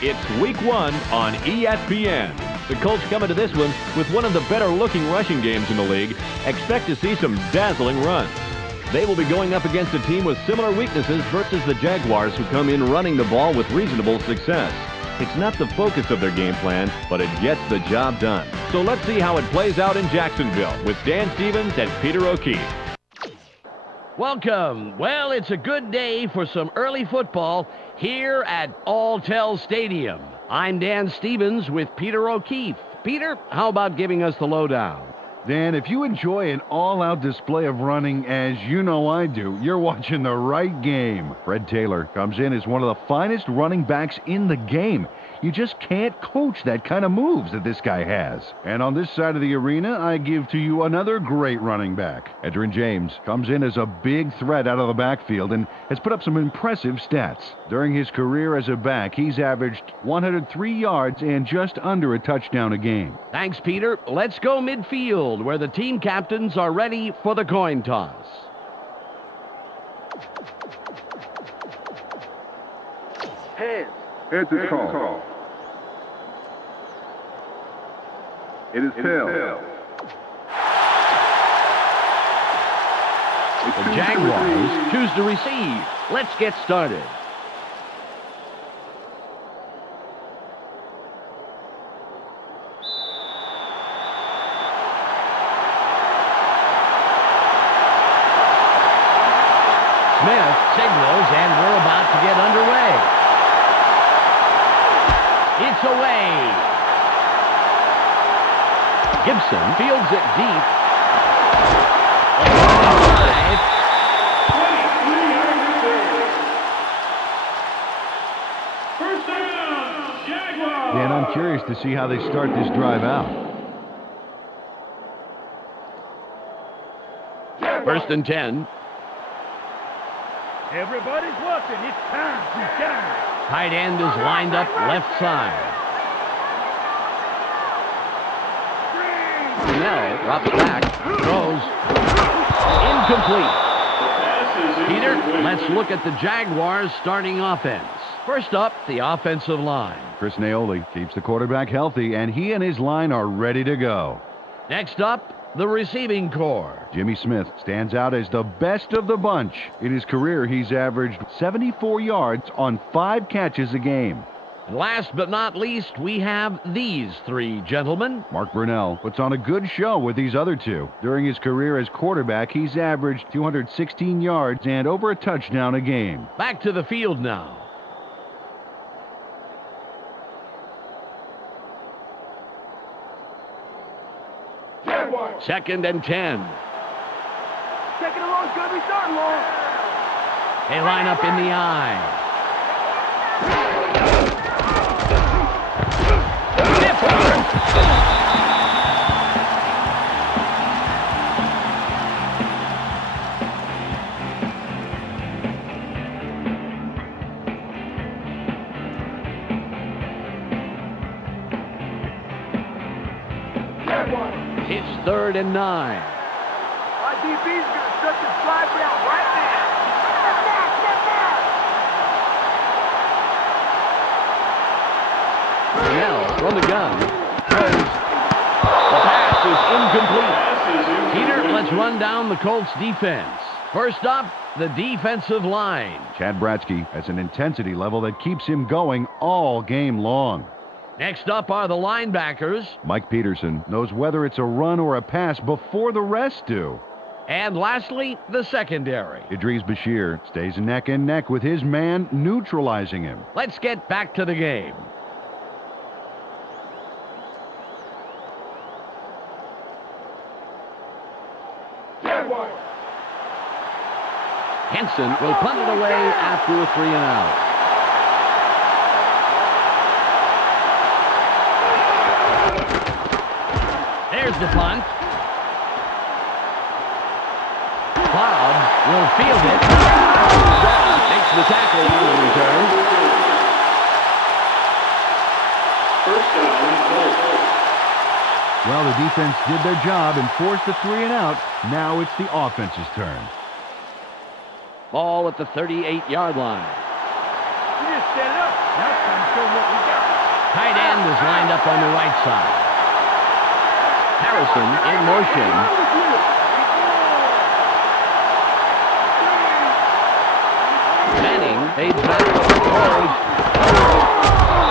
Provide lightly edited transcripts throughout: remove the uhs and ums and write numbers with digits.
It's Week 1 on ESPN. The Colts come into this one with one of the better-looking rushing games in the league. Expect to see some dazzling runs. They will be going up against a team with similar weaknesses versus the Jaguars, who come in running the ball with reasonable success. It's not the focus of their game plan, but it gets the job done. So let's see how it plays out in Jacksonville with Dan Stevens and Peter O'Keefe. Welcome. Well, it's a good day for some early football here at Alltel Stadium. I'm Dan Stevens with Peter O'Keefe. Peter, how about giving us the lowdown? Dan, if you enjoy an all-out display of running, as you know I do, you're watching the right game. Fred Taylor comes in as one of the finest running backs in the game. You just can't coach that kind of moves that this guy has. And on this side of the arena, I give to you another great running back. Edgerrin James comes in as a big threat out of the backfield and has put up some impressive stats. During his career as a back, he's averaged 103 yards and just under a touchdown a game. Thanks, Peter. Let's go midfield, where the team captains are ready for the coin toss. Heads. Heads is called. It is tails. The Jaguars choose to receive. Let's get started. Smith signals, and we're about to get underway. It's away. Gibson fields it deep. First down, Jaguars. Dan, I'm curious to see how they start this drive out. First and 10. Everybody's looking. It's time to shine. Tight end is lined up left side. Snell drops back, throws, incomplete. Peter, let's look at the Jaguars' starting offense. First up, the offensive line. Chris Naoli keeps the quarterback healthy, and he and his line are ready to go. Next up, the receiving corps. Jimmy Smith stands out as the best of the bunch. In his career, he's averaged 74 yards on 5 catches a game. And last but not least, we have these three gentlemen. Mark Brunell puts on a good show with these other two. During his career as quarterback, he's averaged 216 yards and over a touchdown a game. Back to the field now. Second and 10. Second and long's going to be starting long. They line up in the eye. It's third and 9. My DB's going to shut this drive down right now. Snell from the gun. Throws. The pass is incomplete. Peter, let's run down the Colts defense. First up, the defensive line. Chad Bratzke has an intensity level that keeps him going all game long. Next up are the linebackers. Mike Peterson knows whether it's a run or a pass before the rest do. And lastly, the secondary. Idris Bashir stays neck and neck with his man, neutralizing him. Let's get back to the game. Henson will punt it away after a 3 and out. There's the punt. Cloud will field it. Makes the tackle on the return. First down, Well, the defense did their job and forced the 3 and out. Now it's the offense's turn. Ball at the 38-yard line. You just set it up. Now it's time to show them what we got. Tight end is lined up on the right side. Harrison in motion. Manning fades back.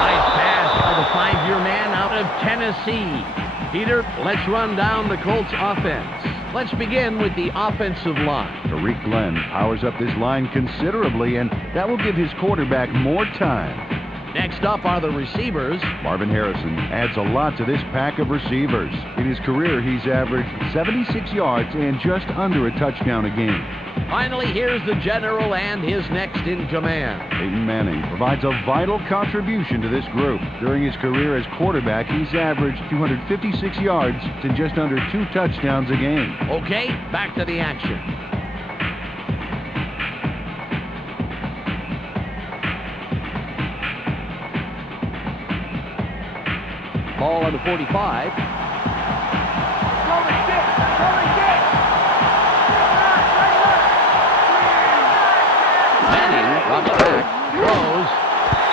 Nice pass by the 5-year man out of Tennessee. Peter, let's run down the Colts offense. Let's begin with the offensive line. Tariq Glenn powers up this line considerably, and that will give his quarterback more time. Next up are the receivers. Marvin Harrison adds a lot to this pack of receivers. In his career, he's averaged 76 yards and just under a touchdown a game. Finally, here's the general and his next in command. Peyton Manning provides a vital contribution to this group. During his career as quarterback, he's averaged 256 yards and just under 2 touchdowns a game. Okay, back to the action. Ball on the 45. Manning drops back, throws.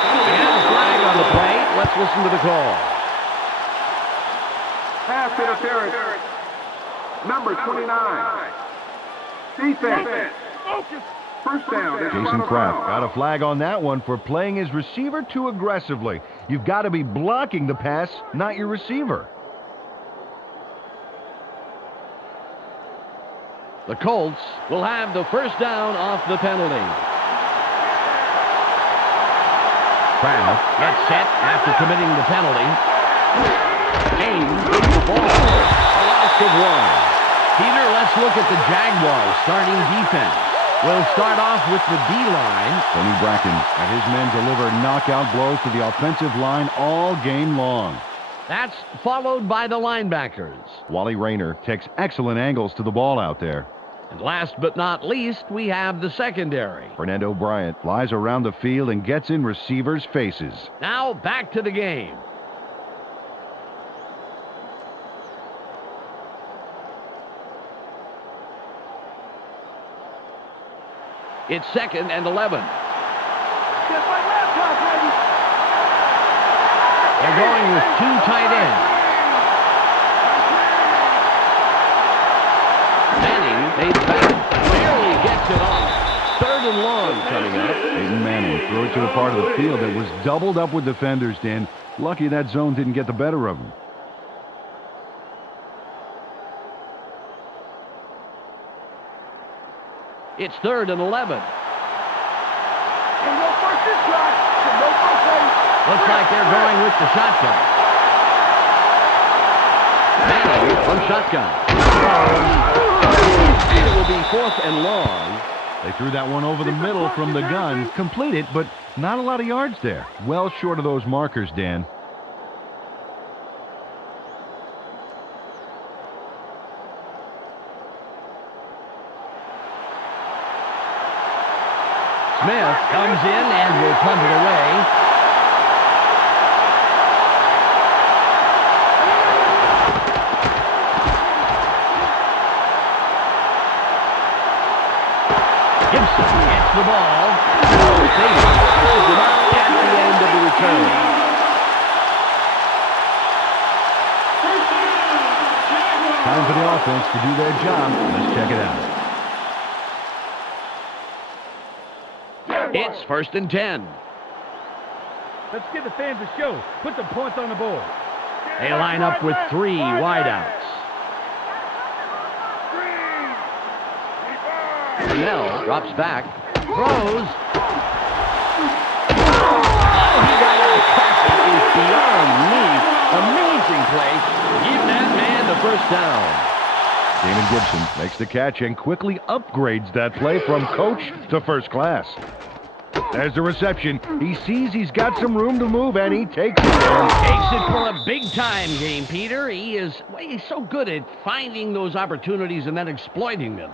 And a flag on the play. Let's listen to the call. Pass interference. Number 29. Defense. First down. Jason Kraft got a flag on that one for playing his receiver too aggressively. You've got to be blocking the pass, not your receiver. The Colts will have the first down off the penalty. Kraft gets set after committing the penalty. James gets the ball. A loss of 1. Peter, let's look at the Jaguars starting defense. We'll start off with the D-line. Tony Bracken and his men deliver knockout blows to the offensive line all game long. That's followed by the linebackers. Wally Rayner takes excellent angles to the ball out there. And last but not least, we have the secondary. Fernando Bryant flies around the field and gets in receivers' faces. Now back to the game. It's 2nd and 11. They're going with 2 tight ends. Manning fades back, barely gets it off. 3rd and long coming up. Peyton Manning threw it to a part of the field that was doubled up with defenders, Dan. Lucky that zone didn't get the better of him. It's 3rd and 11. Looks like they're going with the shotgun. Manning from shotgun. And it will be 4th and long. They threw that one over the middle from the gun. Completed, but not a lot of yards there. Well short of those markers, Dan. Smith comes in and will punt it away. Gibson gets the ball. Pushes it out at the end of the return. Time for the offense to do their job. Let's check it out. It's 1st and 10. Let's give the fans a show. Put some points on the board. They line up with 3 wideouts. Snell drops back, throws. Oh, he got out fast. It is beyond me. Amazing play. Give that man the first down. Damon Gibson makes the catch and quickly upgrades that play from coach to first class. There's the reception. He sees he's got some room to move, and he takes it. Takes it for a big-time game, Peter. He's so good at finding those opportunities and then exploiting them.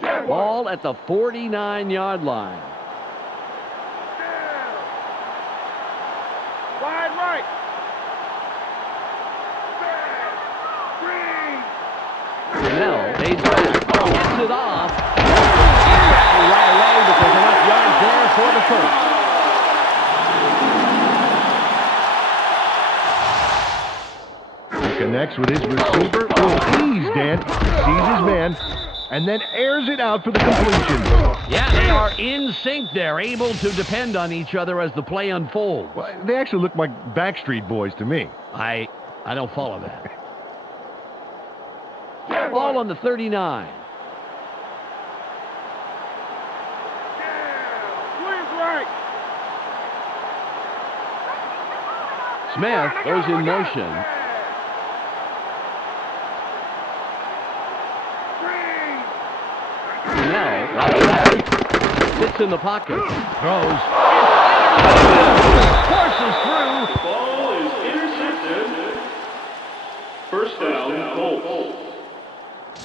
Ball at the 49-yard line. Wide right. Snell fades back, gets it off. Right connects with his receiver. He's dead. Sees his man. And then airs it out for the completion. Yeah, they are in sync there, able to depend on each other as the play unfolds. Well, they actually look like Backstreet Boys to me. I don't follow that. Ball on the 39. Smith goes in motion. Sits in the pocket. Throws. Forces through. Ball is intercepted. First down, Colts.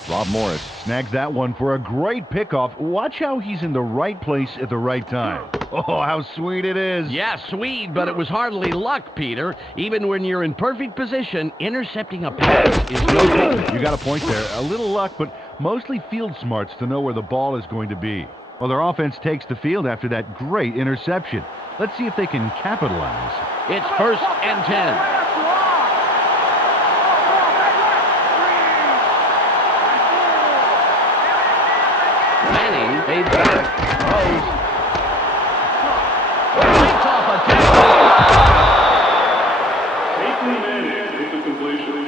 Rob Morris snags that one for a great pickoff. Watch how he's in the right place at the right time. Oh, how sweet it is. Yeah, sweet, but it was hardly luck, Peter. Even when you're in perfect position, intercepting a pass is no good. You got a point there. A little luck, but mostly field smarts to know where the ball is going to be. Well, their offense takes the field after that great interception. Let's see if they can capitalize. It's 1st and 10. Manning fades back. Throws. Breaks off a tackle. Safely Manning with the completion.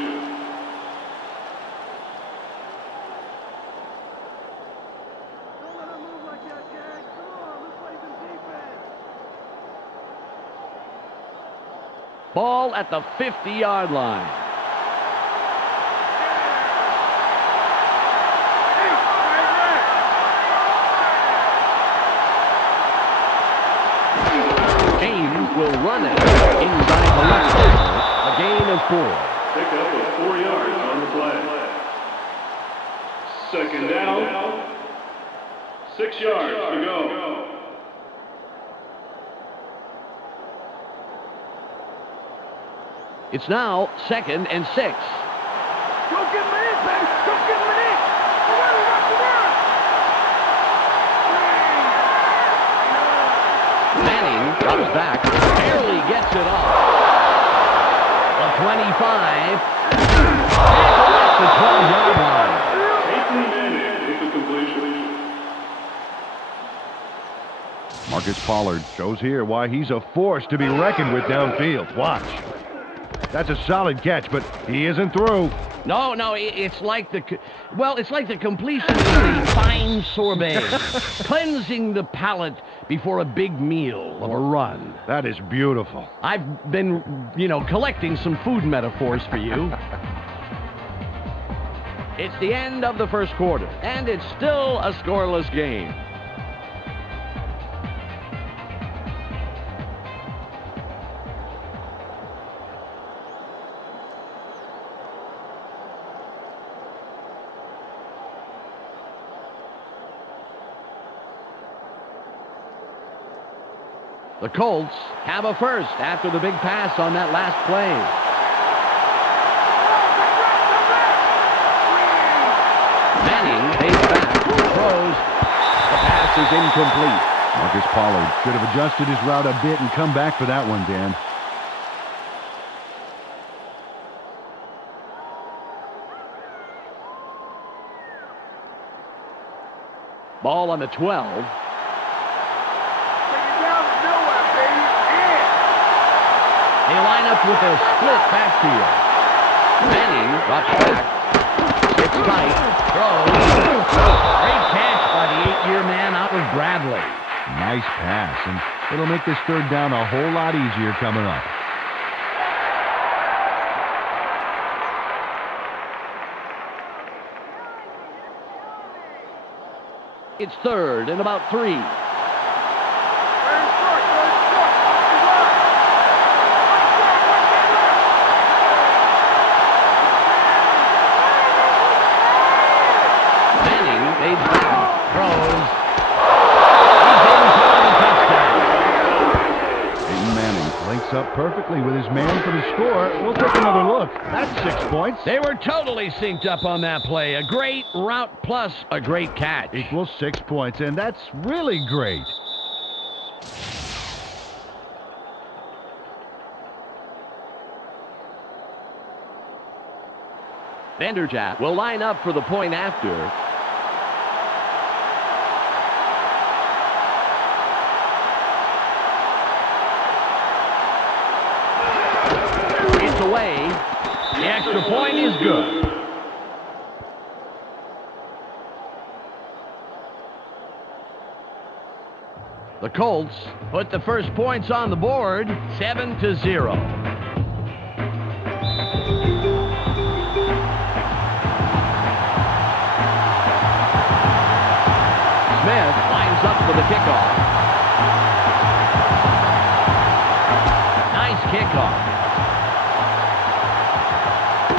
Ball at the 50-yard line. James will run it inside the left tackle. A gain of 4. Pick up of 4 yards on the play. Second down. 6 yards to go. It's now 2nd and 6. Go get him in, baby. Go get him in. Manning comes back, barely gets it off. The 25. At the 12-yard line. Safely Manning with the completion. Marcus Pollard shows here why he's a force to be reckoned with downfield. Watch. That's a solid catch, but he isn't through. No, it's like the completion is a fine sorbet, cleansing the palate before a big meal of a run. That is beautiful. I've been, collecting some food metaphors for you. It's the end of the first quarter, and it's still a scoreless game. The Colts have a first after the big pass on that last play. Manning pays back, throws. The pass is incomplete. Marcus Pollard should have adjusted his route a bit and come back for that one, Dan. Ball on the 12. They line up with a split backfield. Manning drops back. Sits tight. Throws. Great catch by the 8-year man out of Bradley. Nice pass, and it'll make this third down a whole lot easier coming up. It's 3rd and about 3. Up perfectly with his man for the score. We'll take another look. That's 6 points. They were totally synced up on that play. A great route plus a great catch. Equals 6 points, and that's really great. Vanderjagt will line up for the point after. It's away. The extra point is good. The Colts put the first points on the board, 7-0. Smith lines up for the kickoff. Nice kickoff.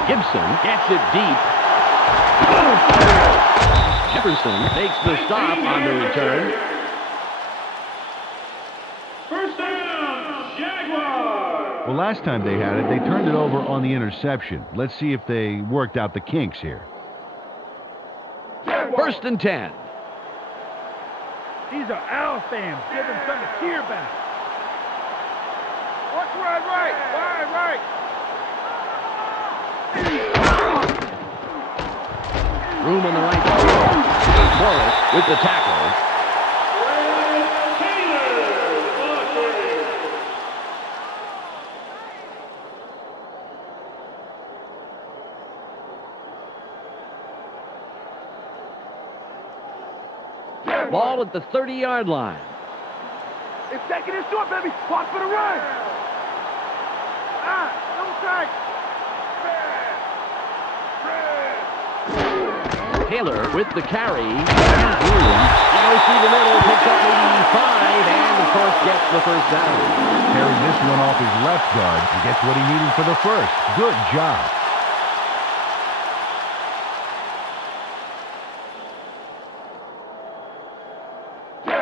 Gibson gets it deep. Jefferson takes the stop on the return. First down, Jaguars. Well, last time they had it, they turned it over on the interception. Let's see if they worked out the kinks here. First and 10. These are Owl fans. Give them something to cheer about. Watch wide right. Wide right. Room on the right side. Morris with the tackle. Ball at the 30-yard line. It's second and short, baby. Watch for the run. Double tight. Taylor with the carry. He goes through the middle, picks up maybe 5, and of course gets the first down. Carried this one off his left guard. He gets what he needed for the first. Good job.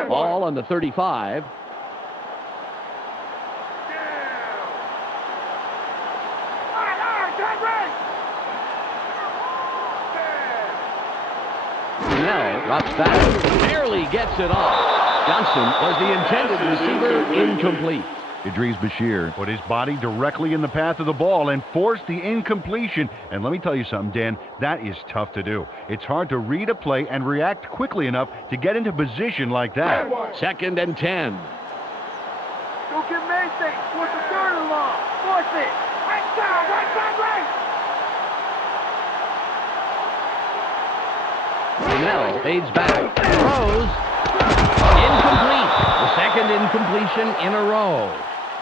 Ball on the 35. Now drops back, barely gets it off. Johnson was the intended receiver, incomplete. Idris Bashir put his body directly in the path of the ball and forced the incompletion. And let me tell you something, Dan, that is tough to do. It's hard to read a play and react quickly enough to get into position like that. Second and 10. Go get Mason. Force the third and long. Force it. Right side, right side, right. Brunell fades back, throws, incomplete. The second incompletion in a row.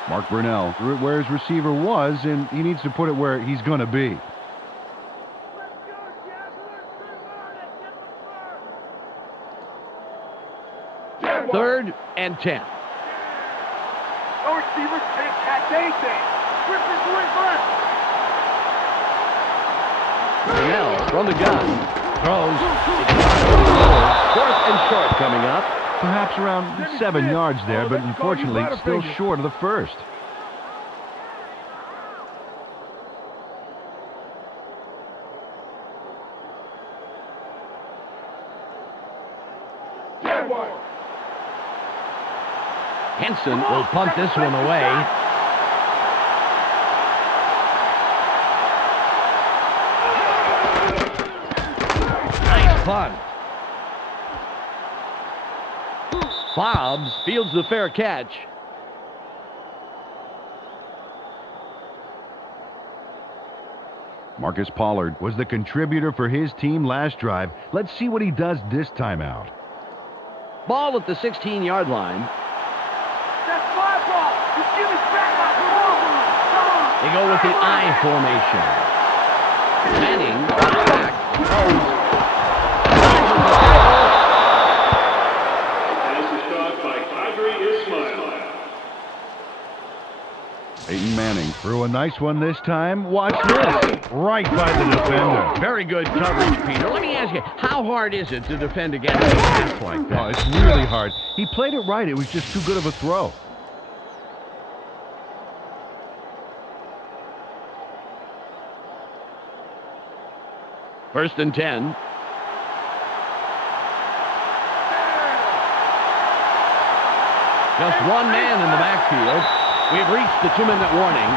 Mark Brunell threw it where his receiver was, and he needs to put it where he's going to be. Third and 10. No receivers can't catch anything. Griffin doing first. Brunell from the gun. Throws. Fourth and short coming up. Perhaps around 7 yards there, but unfortunately still short of the first. Henson will punt this one away. Nice punt. Fobbs fields the fair catch. Marcus Pollard was the contributor for his team last drive. Let's see what he does this time out. Ball at the 16-yard line. That's my ball. You give it back. They go with the I formation. Manning drops back. Peyton Manning threw a nice one this time. Watch this. Right by the defender. Very good coverage, Peter. Let me ask you, how hard is it to defend against a pass like that? Oh, it's really hard. He played it right. It was just too good of a throw. First and 10. Just one man in the backfield. We've reached the 2-minute warning.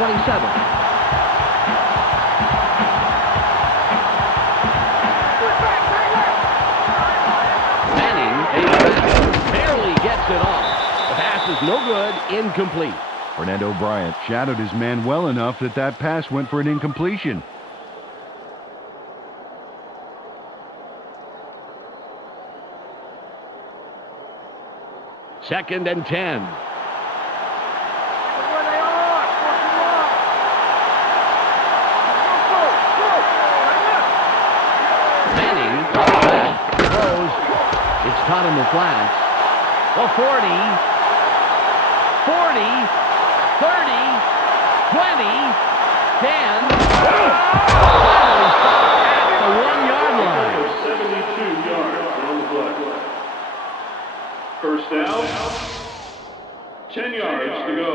27. Barely gets it off. The pass is no good, incomplete. Fernando Bryant shadowed his man well enough that that pass went for an incompletion. Second and 10. Where they are. Manning back, throws. It's caught in the flats. The 40, 40, 30, 20, 10. Finally stopped at the 1-yard line. 72 yards on the play. First down, 10 yards to go.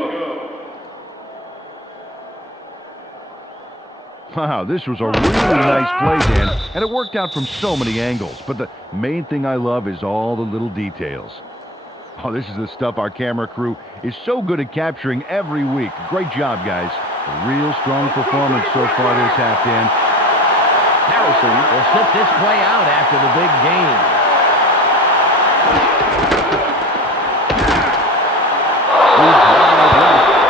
Wow, this was a really nice play, Dan, and it worked out from so many angles. But the main thing I love is all the little details. Oh, this is the stuff our camera crew is so good at capturing every week. Great job, guys. A real strong performance so far this half, Dan. Harrison will sit this play out after the big game.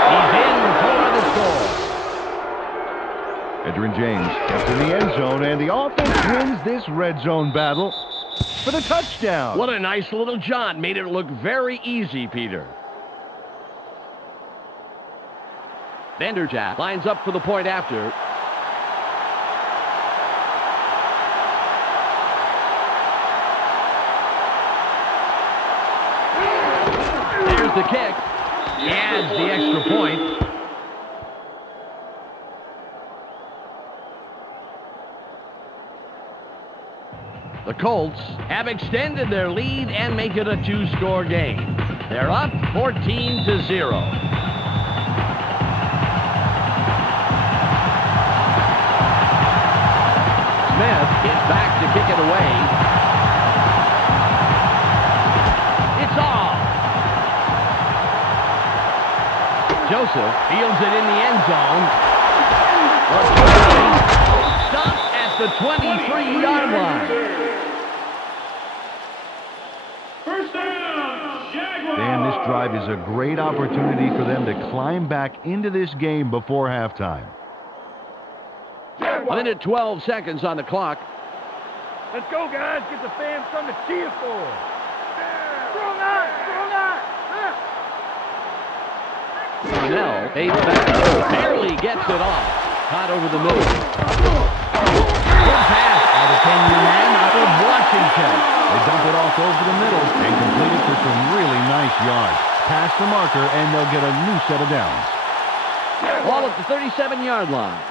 He's in for the score. Edgerrin James gets in the end zone, and the offense wins this red zone battle for the touchdown. What a nice little jaunt. Made it look very easy, Peter. Vanderjagt lines up for the point after. There's the kick. Adds the extra point. The Colts have extended their lead and make it a 2-score game. They're up 14-0. Smith is back to kick it away. It's off. Joseph fields it in the end zone. Stopped at the 23-yard line. First down, Jaguars. Dan, this drive is a great opportunity for them to climb back into this game before halftime. 1 minute 12 seconds on the clock. Let's go, guys. Get the fans something to cheer for. Strong eye. Strong eye. Cornell fades back. Barely gets it off. Caught over the middle. Good pass by the 10-year man out of Washington. They dump it off over the middle and complete it for some really nice yards. Pass the marker, and they'll get a new set of downs. Ball at the 37-yard line.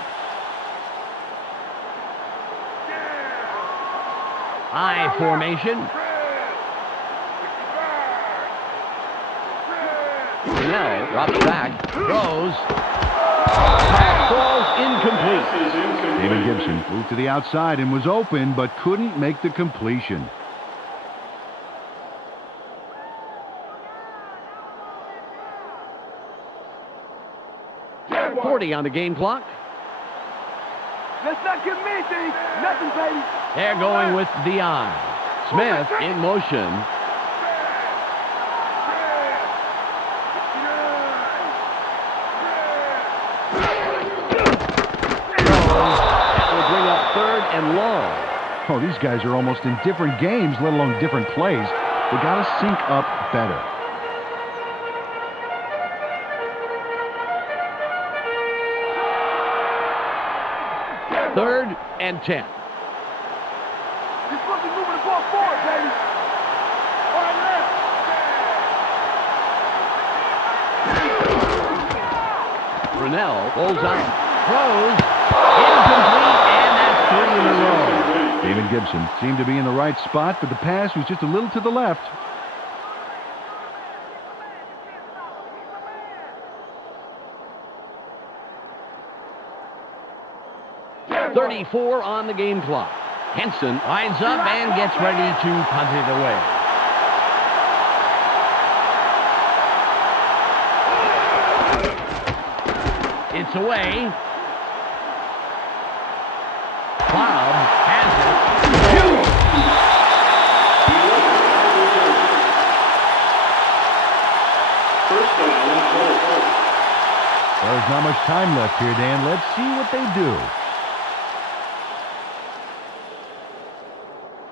I formation. Cornell drops back, throws. Pass falls incomplete. David Gibson moved to the outside and was open, but couldn't make the completion. .40 on the game clock. Let's not give me anything. Nothing, baby. They're going with the eye. Smith in motion. That will bring up third and long. Oh, these guys are almost in different games, let alone different plays. They got to sync up better. Third and 10. You're supposed to be moving the ball forward, baby. All right, left. Brunell pulls out, throws, incomplete, and that's 3 in a row. David Gibson seemed to be in the right spot, but the pass was just a little to the left. .34 on the game clock. Henson lines up and gets ready to punt it away. Gets away. Bob has it. Shoots! First down, Colts. There's not much time left here, Dan. Let's see what they do.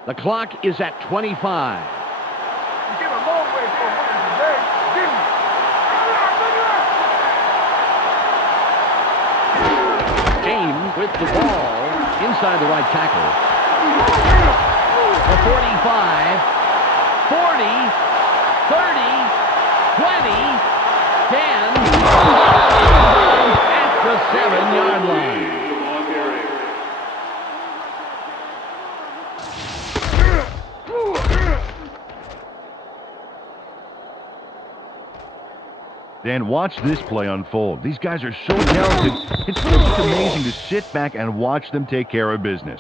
The clock is at 25. You get a long way from winning today, didn't you? James with the ball inside the right tackle. The 45, 40, 30, 20, 10, at the 7-yard line. Dan, watch this play unfold. These guys are so talented. It's just amazing to sit back and watch them take care of business.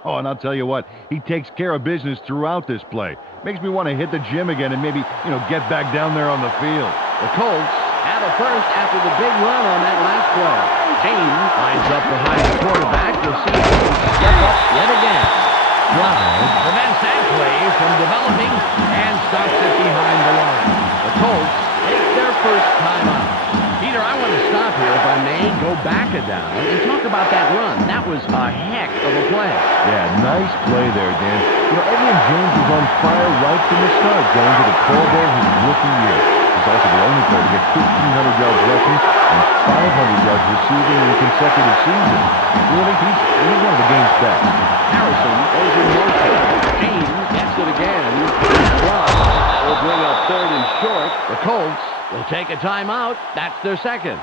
Oh, and I'll tell you what, he takes care of business throughout this play. Makes me want to hit the gym again and maybe, get back down there on the field. The Colts have a first after the big run on that last play. James lines up behind the quarterback. You'll see him step up yet again. Drive prevents that play from developing and stops it behind the line. The Colts take their first timeout. Peter, I want to stop here, if I may, go back a down, and talk about that run. That was a heck of a play. Yeah, nice play there, Dan. Edwin James was on fire right from the start, going to the Pro Bowl his rookie year. He's also the only player to get 1,500 yards rushing and 500 yards receiving in a consecutive season. Really, he's one of the game's best. Harrison goes in motion. James gets it again. That will bring up third and short. The Colts will take a timeout. That's their second.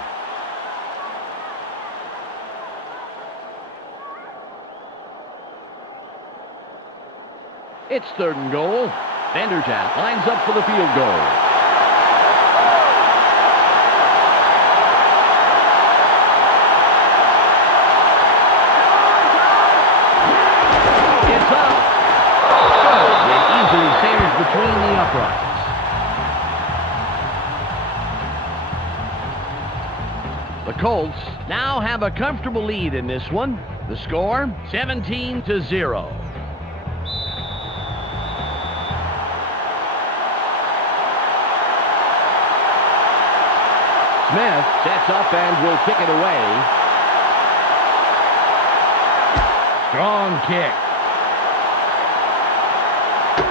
It's third and goal. Vanderjagt lines up for the field goal. It's up. Good. It easily sails between the uprights. The Colts now have a comfortable lead in this one. The score, 17-0. Smith sets up and will kick it away. Strong kick.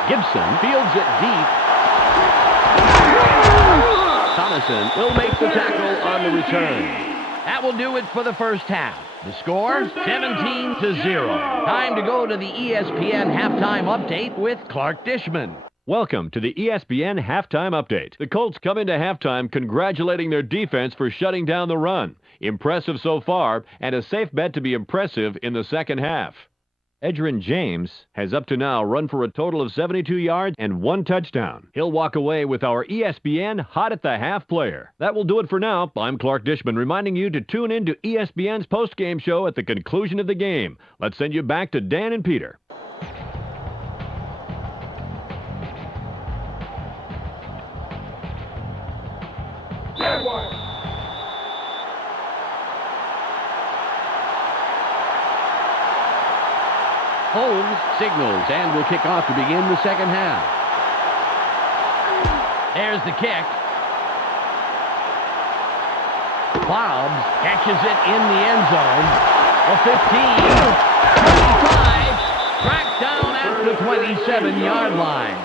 Gibson fields it deep. Thomason will make the tackle on the return. That will do it for the first half. The score, 17-0. Time to go to the ESPN halftime update with Clark Dishman. Welcome to the ESPN Halftime Update. The Colts come into halftime congratulating their defense for shutting down the run. Impressive so far, and a safe bet to be impressive in the second half. Edgerrin James has up to now run for a total of 72 yards and 1 touchdown. He'll walk away with our ESPN Hot at the Half player. That will do it for now. I'm Clark Dishman reminding you to tune in to ESPN's postgame show at the conclusion of the game. Let's send you back to Dan and Peter. Holmes signals and will kick off to begin the second half. There's the kick. Bobs catches it in the end zone. A 15, 25, tracked down at the 27-yard line.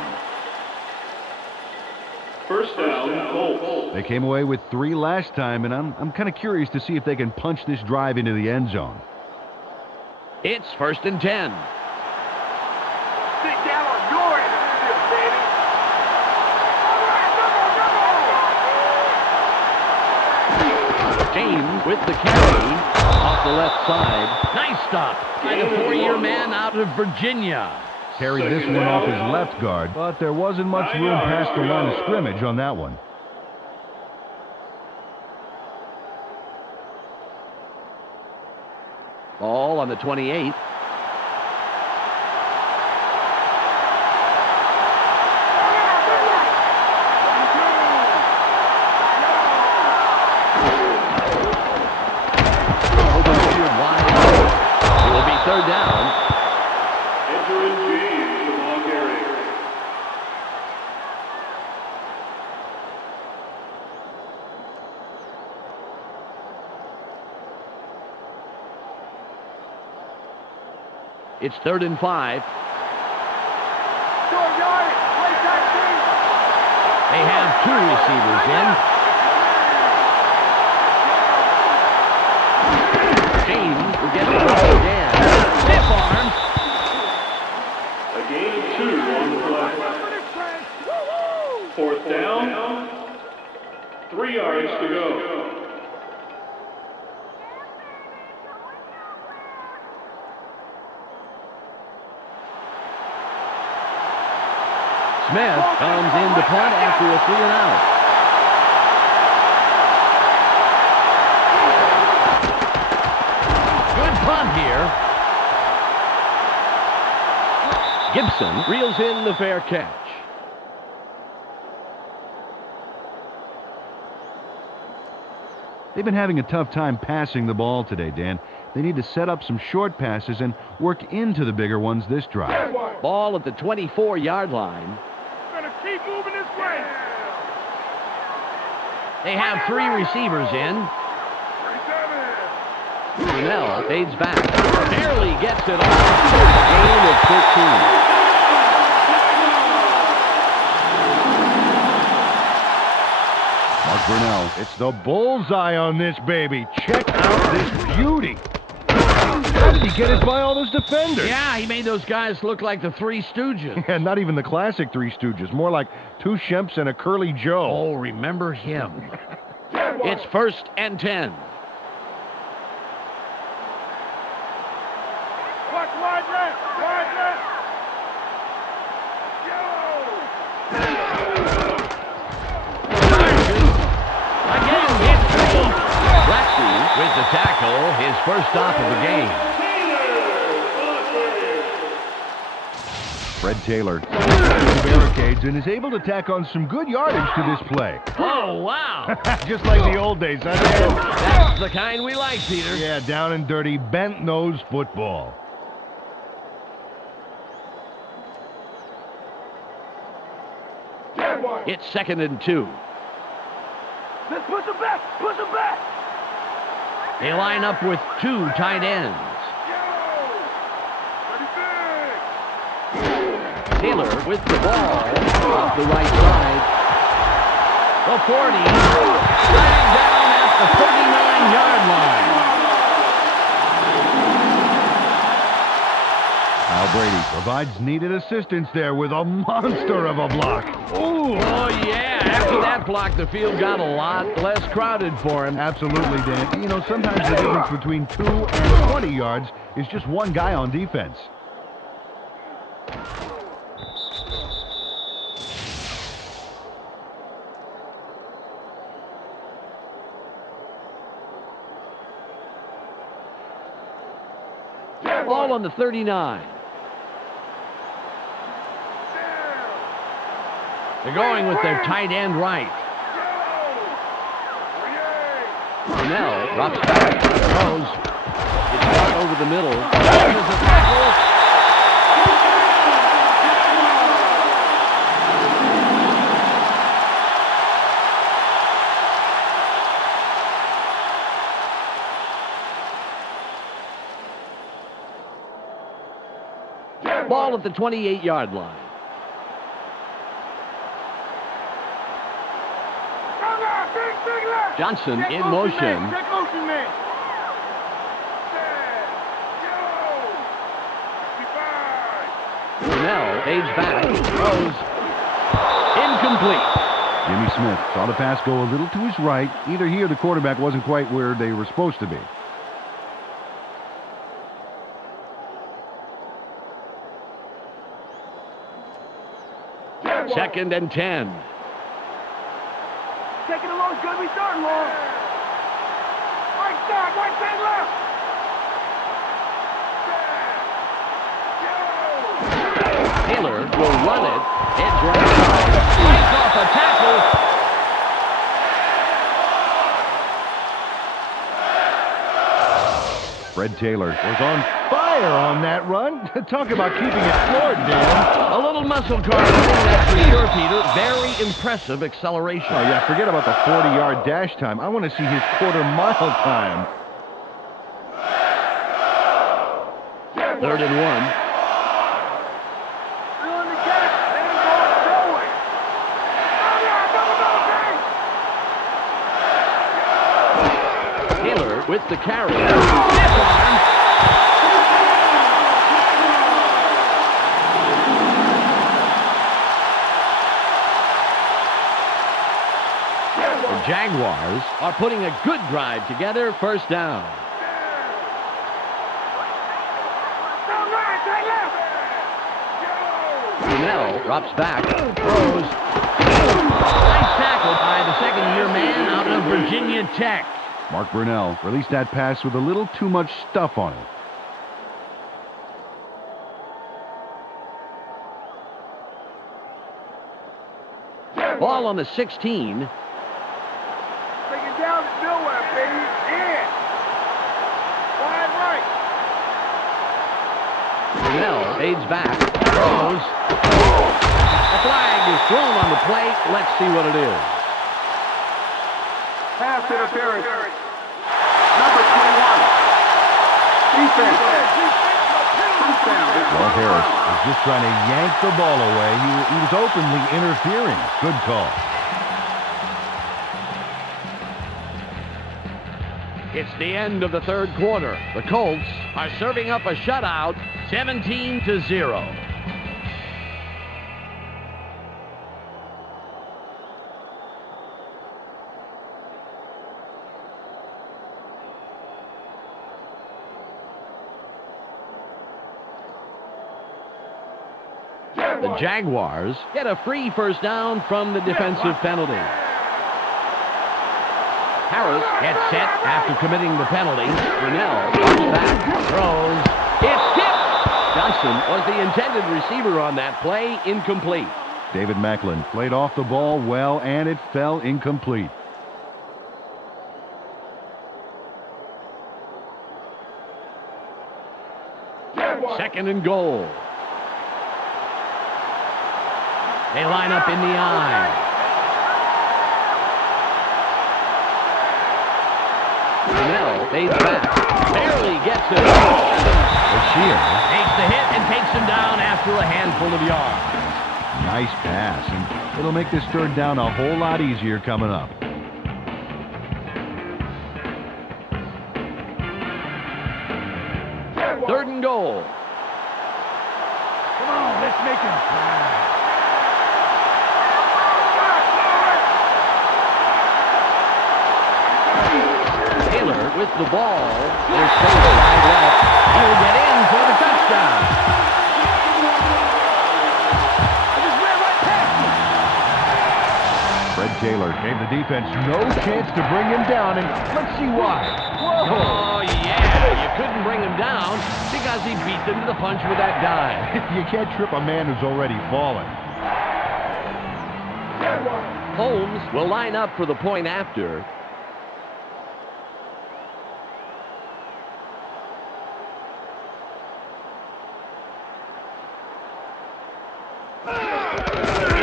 First down, Colts. They came away with 3 last time, and I'm kind of curious to see if they can punch this drive into the end zone. It's 1st and 10. Sit down on your end of the field, baby. James with the carry off the left side. Nice stop by the 4-year man out of Virginia. Carried this one off his left guard, but there wasn't much room past the line of scrimmage on that one. Ball on the 28. third down. Edgerrin James, the ball carrier. It's 3rd and 5. Short yardage. Play tight team. They have 2 receivers in. James will get the ball again. Stiff arm. A gain of 2 on the play. 4th down. 3 yards to go. Smith comes in to punt after a 3 and out. Good punt here. Gibson reels in the fair catch. They've been having a tough time passing the ball today, Dan. They need to set up some short passes and work into the bigger ones this drive. Ball at the 24-yard line. Gonna keep moving this way. They have 3 receivers in. Brunell fades back. Barely gets it off. Gain of 15. Mark Brunell, it's the bullseye on this baby. Check out this beauty. How did he get it by all those defenders? Yeah, he made those guys look like the Three Stooges. And not even the classic Three Stooges. More like 2 Shemps and a Curly Joe. Oh, remember him. It's 1st and 10. Watch wide left. Wide left. Again, hit 3. Blacksey with the tackle, his first stop of the game. Fred Taylor barricades and is able to tack on some good yardage to this play. Oh, wow. Just like the old days, huh, Dan? That's the kind we like, Peter. Yeah, down and dirty, bent-nose football. It's 2nd and 2. Let's push him back. Push him back. They line up with 2 tight ends. Taylor with the ball off the right side. The 40. Sliding down at the 39-yard line. Al Brady provides needed assistance there with a monster of a block. Ooh. Oh, yeah. After that block, the field got a lot less crowded for him. Absolutely, Dan. You know, sometimes the difference between 2 and 20 yards is just one guy on defense. Ball on the 39. They're going with their tight end right. Brunell drops back, throws. It's out over the middle. There's a tackle. Ball at the 28-yard line. Johnson in motion. Check motion, man. Brunell fades back, throws. Incomplete. Jimmy Smith saw the pass go a little to his right. Either he or the quarterback wasn't quite where they were supposed to be. Second and 10. Taking it long, good. We starting long. Right side left. Taylor will run it. Edge right side. Fights off a tackle. Fred Taylor was on fire on that run. Talk about keeping it floored, Dan. A little muscle car running, that's for sure, Peter. Very impressive acceleration. Oh, yeah, forget about the 40-yard dash time. I want to see his quarter-mile time. 3rd and 1. Taylor with the carry. Stiff arm. The Jaguars are putting a good drive together. 1st down. Brunell drops back, throws. Nice tackle by the second-year man out of Virginia Tech. Mark Brunell released that pass with a little too much stuff on it. Ball on the 16. Take it down to nowhere, baby. In. Wide right. Brunell fades back, throws. A flag is thrown on the plate. Let's see what it is. Pass interference. Number 21. Defense. First down. Walt Harris was just trying to yank the ball away. He was openly interfering. Good call. It's the end of the 3rd quarter. The Colts are serving up a shutout, 17-0. The Jaguars get a free 1st down from the defensive penalty. Harris gets set after committing the penalty. Brunell runs back, throws. It's tipped. Johnson was the intended receiver on that play. Incomplete. David Macklin played off the ball well, and it fell incomplete. Second and goal. They line up in the I. Brunell fades back. Barely gets it. Bashir. Takes the hit and takes him down after a handful of yards. Nice pass, and it'll make this 3rd down a whole lot easier coming up. 3rd and goal. Come on, let's make him proud. Taylor with the ball. There's space wide left. He'll get in for the touchdown. Fred Taylor gave the defense no chance to bring him down, and let's see why. Whoa! Oh, yeah. You couldn't bring him down because he beat them to the punch with that dive. You can't trip a man who's already fallen. Holmes will line up for the point after.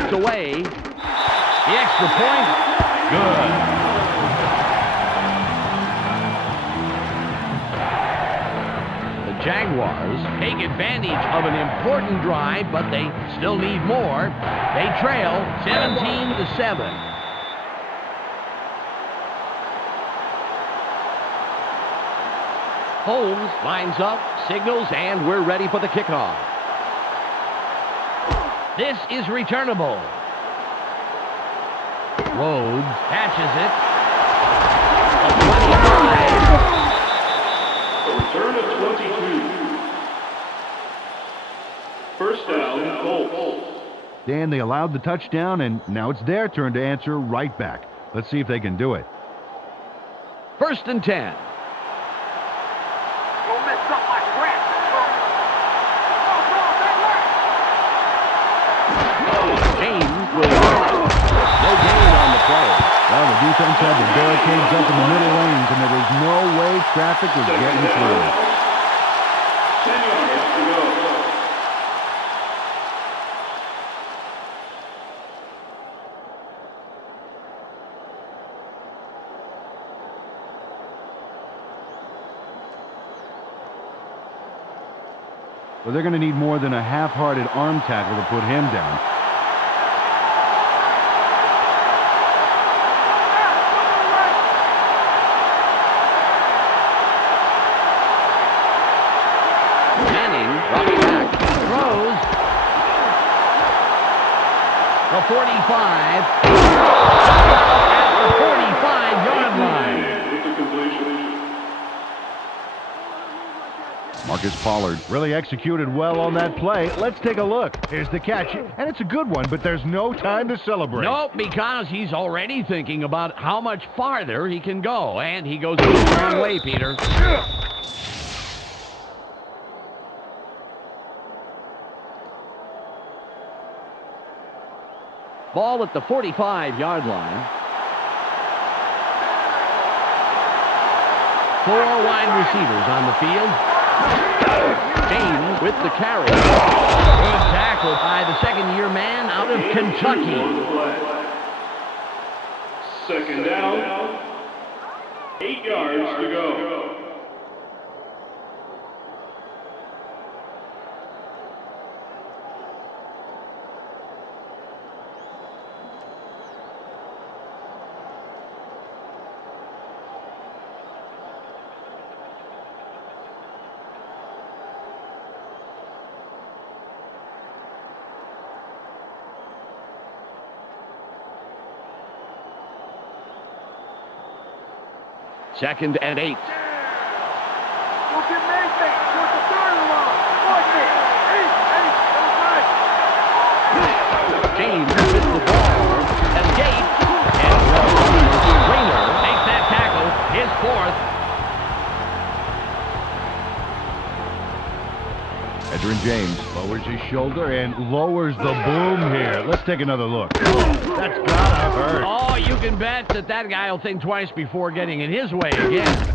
It's away. The extra point. Good. The Jaguars take advantage of an important drive, but they still need more. They trail 17-7. Holmes lines up, signals, and we're ready for the kickoff. This is returnable. Rhodes catches it. A 25. A return of 22. First down, Colts. Dan, they allowed the touchdown, and now it's their turn to answer right back. Let's see if they can do it. 1st and 10. Don't mess up my crap. James will no gain on the play. Well, the defense had the barricades up in the middle lanes, and there was no way traffic was getting through. 10 yards to go. Well, they're going to need more than a half-hearted arm tackle to put him down. Running back, throws, the 45, at the 45-yard line. With the completion. Marcus Pollard really executed well on that play. Let's take a look. Here's the catch, and it's a good one, but there's no time to celebrate. Nope, because he's already thinking about how much farther he can go, and he goes the wrong way, Peter. Ball at the 45-yard line. 4 wide receivers on the field. James with the carry. Good tackle by the second-year man out of Kentucky. Second down. 8 yards to go. Second and 8. Go get Mason. Towards the third and long. Watch it. James with the ball. Escape. And Rayner makes that tackle. His 4th. Edgerrin James lowers his shoulder and lowers the boom here. Let's take another look. That's gotta hurt. Oh, you can bet that guy will think twice before getting it his way again.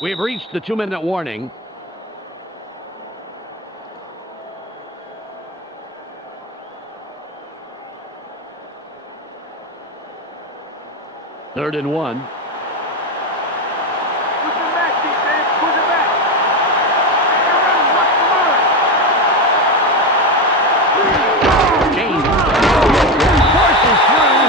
We've reached the 2-minute warning. Third and 1. Push him back, defense. Push him back. James forces through.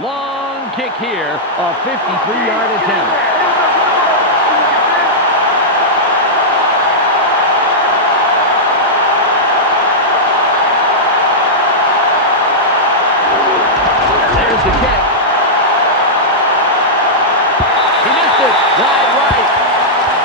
Long kick here, a 53-yard attempt. There's the kick. He missed it. Wide right.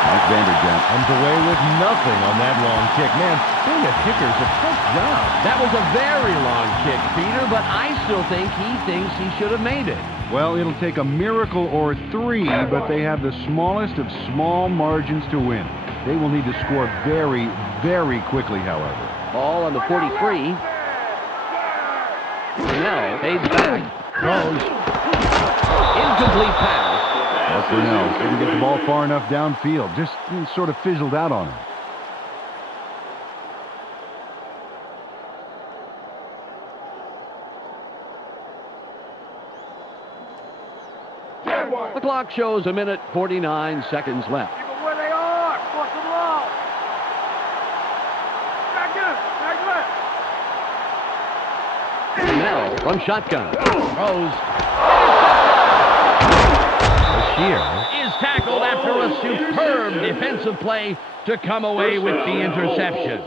Mike Vanderjagt comes away with nothing on that long kick. Man, being a kicker's a tough job. That was a very long kick, Peter, but I still think he thinks he should have made it. Well, it'll take a miracle or 3, but they have the smallest of small margins to win. They will need to score very, very quickly, however. Ball on the 43. Snell fades back. Throws. Incomplete pass. Well, Snell didn't get the ball far enough downfield. Just sort of fizzled out on him. The clock shows 1:49 seconds left. Keep them where they are. Force them long. Back left. Snell from shotgun. Throws. Bashir is tackled after a superb defensive play to come away with the interception.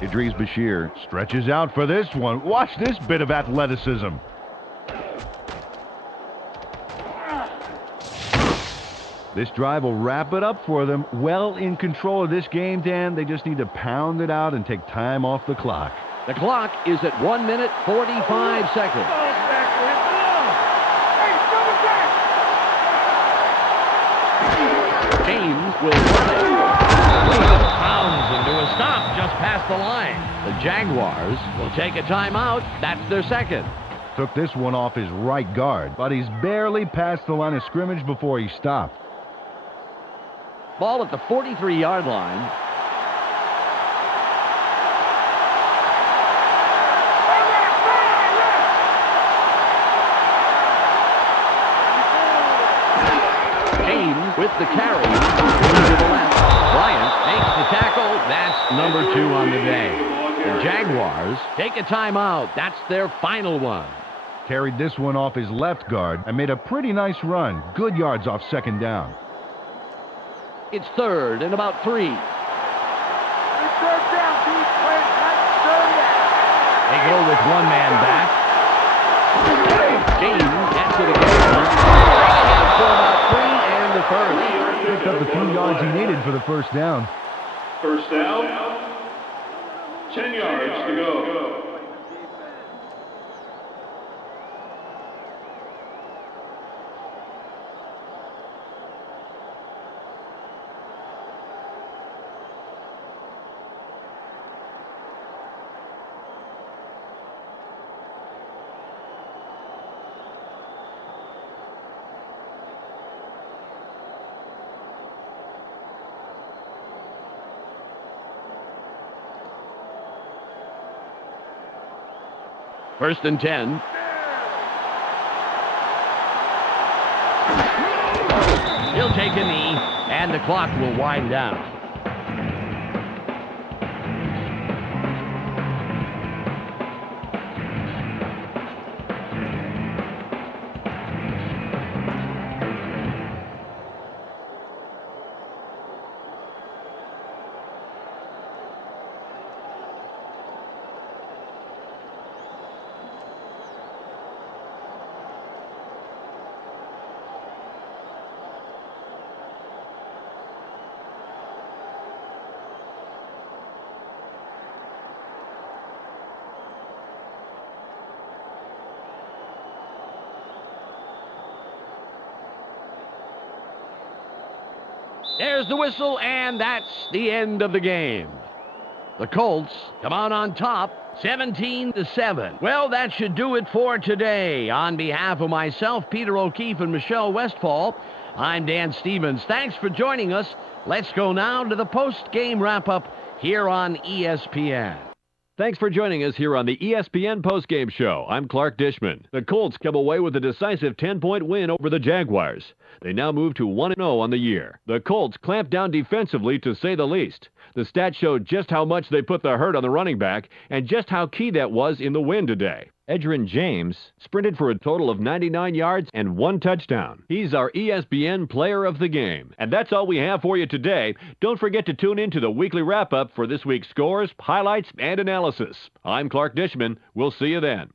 Idris Bashir stretches out for this one. Watch this bit of athleticism. This drive will wrap it up for them. Well in control of this game, Dan. They just need to pound it out and take time off the clock. The clock is at 1 minute, 45 seconds. James will run it. Pounds into a stop just past the line. The Jaguars will take a timeout. That's their second. Took this one off his right guard, but he's barely past the line of scrimmage before he stopped. Ball at the 43-yard line. James with the carry into the left. Bryant makes the tackle. That's number 2 on the day. The Jaguars take a timeout. That's their final one. Carried this one off his left guard and made a pretty nice run. Good yards off second down. It's 3rd and about 3. Third down, Pete. Third down. They go with one man back. James gets it again. Ahead for about 3 and the first. Picked up the 3 yards he needed for the first down. First down, 10 yards to go. First and 10. He'll take a knee, and the clock will wind down. There's the whistle, and that's the end of the game. The Colts come out on top, 17-7. Well, that should do it for today. On behalf of myself, Peter O'Keefe, and Michelle Westfall, I'm Dan Stevens. Thanks for joining us. Let's go now to the post-game wrap-up here on ESPN. Thanks for joining us here on the ESPN postgame show. I'm Clark Dishman. The Colts come away with a decisive 10-point win over the Jaguars. They now move to 1-0 on the year. The Colts clamped down defensively, to say the least. The stats showed just how much they put the hurt on the running back and just how key that was in the win today. Edgerrin James sprinted for a total of 99 yards and 1 touchdown. He's our ESPN player of the game. And that's all we have for you today. Don't forget to tune in to the weekly wrap-up for this week's scores, highlights, and analysis. I'm Clark Dishman. We'll see you then.